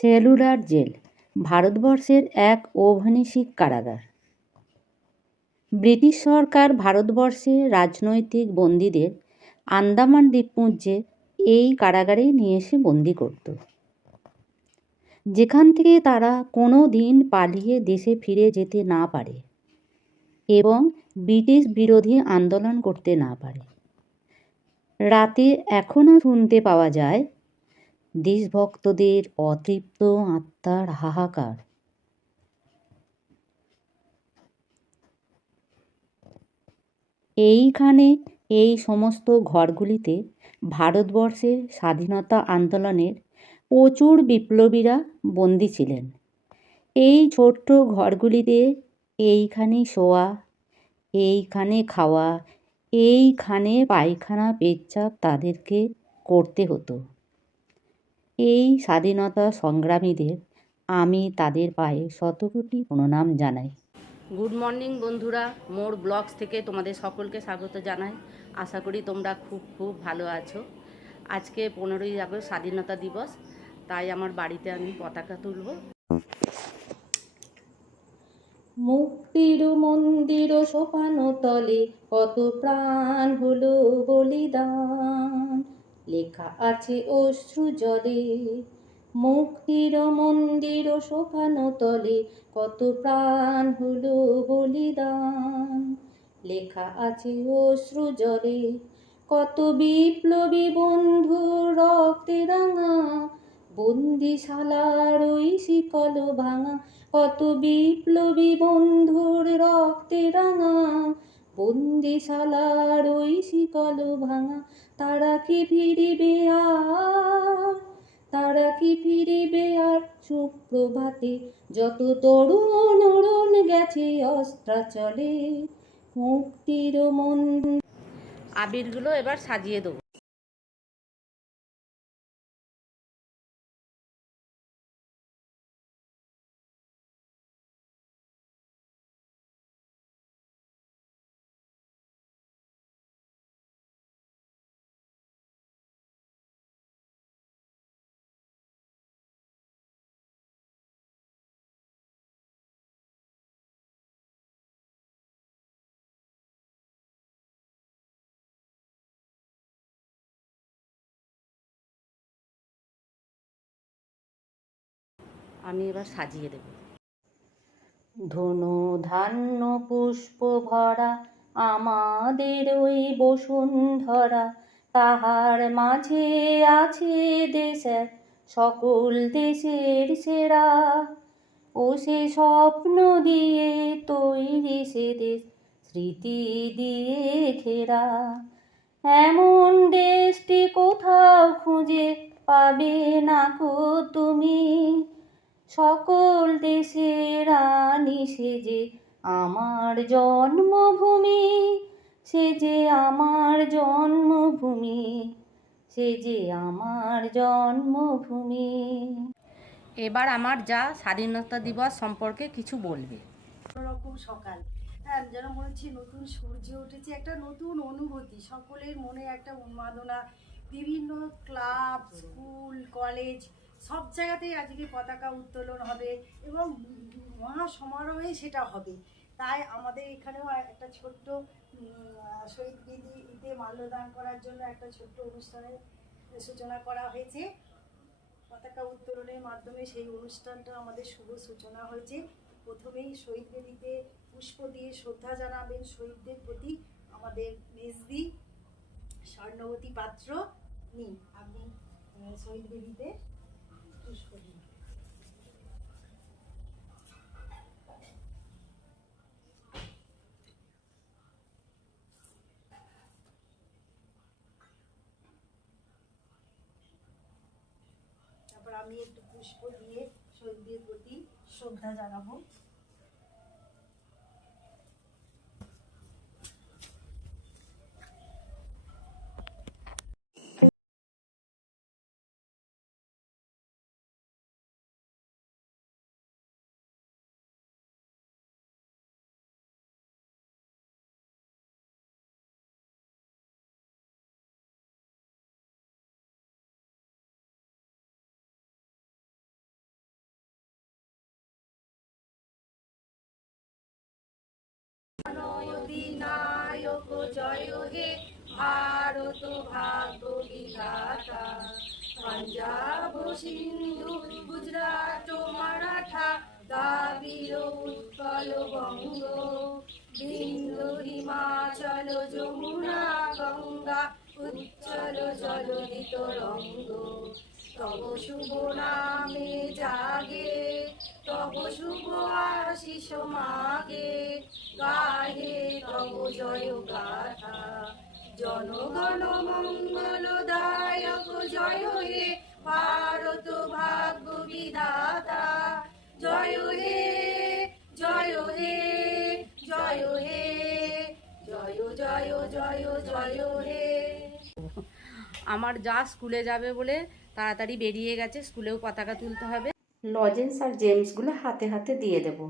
Cellular jail, ভারতবর্ষের এক ঔপনিবেশিক কারাগার। ব্রিটিশ সরকার ভারতবর্ষে রাজনৈতিক বন্দীদের আন্দামান দ্বীপপুঞ্জে এই কারাগারে নিয়ে এসে বন্দি করত। যেখান থেকে তারা কোনো দিন পালিয়ে দেশে ফিরে যেতে না পারে এবং ব্রিটিশ বিরোধী আন্দোলন করতে না পারে। রাতে এখনও শুনতে পাওয়া যায় দেশভক্তদের অতৃপ্ত আত্মার হাহাকার। এইখানে এই সমস্ত ঘরগুলিতে ভারতবর্ষের স্বাধীনতা আন্দোলনের প্রচুর বিপ্লবীরা বন্দী ছিলেন। এই ছোট্ট ঘরগুলিতে এইখানে শোয়া, এইখানে খাওয়া, এইখানে পায়খানা, পেচ্ছাপ তাদেরকে করতে হতো। এই স্বাধীনতা সংগ্রামীদের আমি তাদের পায়ে শতকোটি প্রণাম জানাই। গুড মর্নিং বন্ধুরা মোর ব্লগস থেকে তোমাদের সকলকে স্বাগত জানাই। আশা করি তোমরা খুব খুব ভালো আছো। আজকে পনেরোই আগস্ট স্বাধীনতা দিবস তাই আমার বাড়িতে আমি পতাকা তুলব। মুক্তির মন্দির সোপানো তলে কত প্রাণ হলো বলিদান। লেখা আছে অশ্রু জলে, মুক্তির মন্দির সোপানো তলে, কত প্রাণ হলো বলিদান। লেখা আছে অশ্রু জলে, কত বিপ্লবী বন্ধু রক্তে রাঙা, বন্দিশালার ওই শিকল ভাঙা, কত বিপ্লবী বন্ধুর রক্তে রাঙা, বন্দিশালার ওই শিকল ভাঙা তারা কি ফিরিবে আর? তারা কি ফিরিবে আর? সুপ্রভাতে যত তরুণ অরুণ গেছে অস্ত্রাচলে, মুক্তির মন আবিরগুলো এবার সাজিয়ে দেবো। আমি এবার সাজিয়ে দেব। ধনু ধান্য পুষ্প ভরা আমাদের ওই বসুন্ধরা, তাহার মাঝে আছে দেশের সকল দেশের সেরা। ও সে স্বপ্ন দিয়ে তৈরি সে দেশ, স্মৃতি দিয়ে ঘেরা। এমন দেশটি কোথাও খুঁজে পাবে না তুমি। সকল দেশের রানী সে যে আমার জন্মভূমি সে যে আমার জন্মভূমি সে যে আমার জন্মভূমি। এবার আমার যা স্বাধীনতা দিবস সম্পর্কে কিছু বলবে। রকম সকাল। হ্যাঁ যেন মনে হচ্ছে নতুন সূর্য উঠেছে একটা নতুন অনুভূতি। সকলের মনে একটা উন্মাদনা। বিভিন্ন ক্লাব স্কুল কলেজ সব জায়গাতেই আজকে পতাকা উত্তোলন হবে এবং মহা সমারোহে সেটা হবে। তাই আমাদের এখানেও একটা ছোট্ট শহীদ বেদিতে মাল্যদান করার জন্য একটা ছোট্ট অনুষ্ঠানের সূচনা করা হয়েছে। পতাকা উত্তোলনের মাধ্যমে সেই অনুষ্ঠানটা আমাদের শুভ সূচনা হয়েছে। প্রথমেই শহীদ বেদিতে পুষ্প দিয়ে শ্রদ্ধা জানাবেন শহীদদের প্রতি আমাদের মেজদি, স্বর্ণবতী পাত্র নিন আপনি শহীদ বেদিতে তারপর আমি একটু পুষ্প দিয়ে শহীদদের প্রতি শ্রদ্ধা জানাব। ভারত ভাগ্য বিধাতা। পাঞ্জাব, সিন্ধু, গুজরাট, মারাঠা, দ্রাবিড়, উৎকল, বঙ্গ বিন্দু হিমাচল, যমুনা, গঙ্গা উচ্চল জলদিত রঙ্গ। তব শুভ নামে জাগে, তব শুভ আশিস মাগে। গাহে তব জয় গাথা। জনগণ মঙ্গল দায়ক জয় হে ভারত ভাগ্য বিধাতা জয় হে জয় হে জয় হে জয় জয় জয় জয় হে। আমার যা স্কুলে যাবে বলে তাড়াতাড়ি বেরিয়ে গেছে স্কুলেও পতাকা তুলতে হবে। লজেন্স আর জেমসগুলো হাতে হাতে দিয়ে দেবো।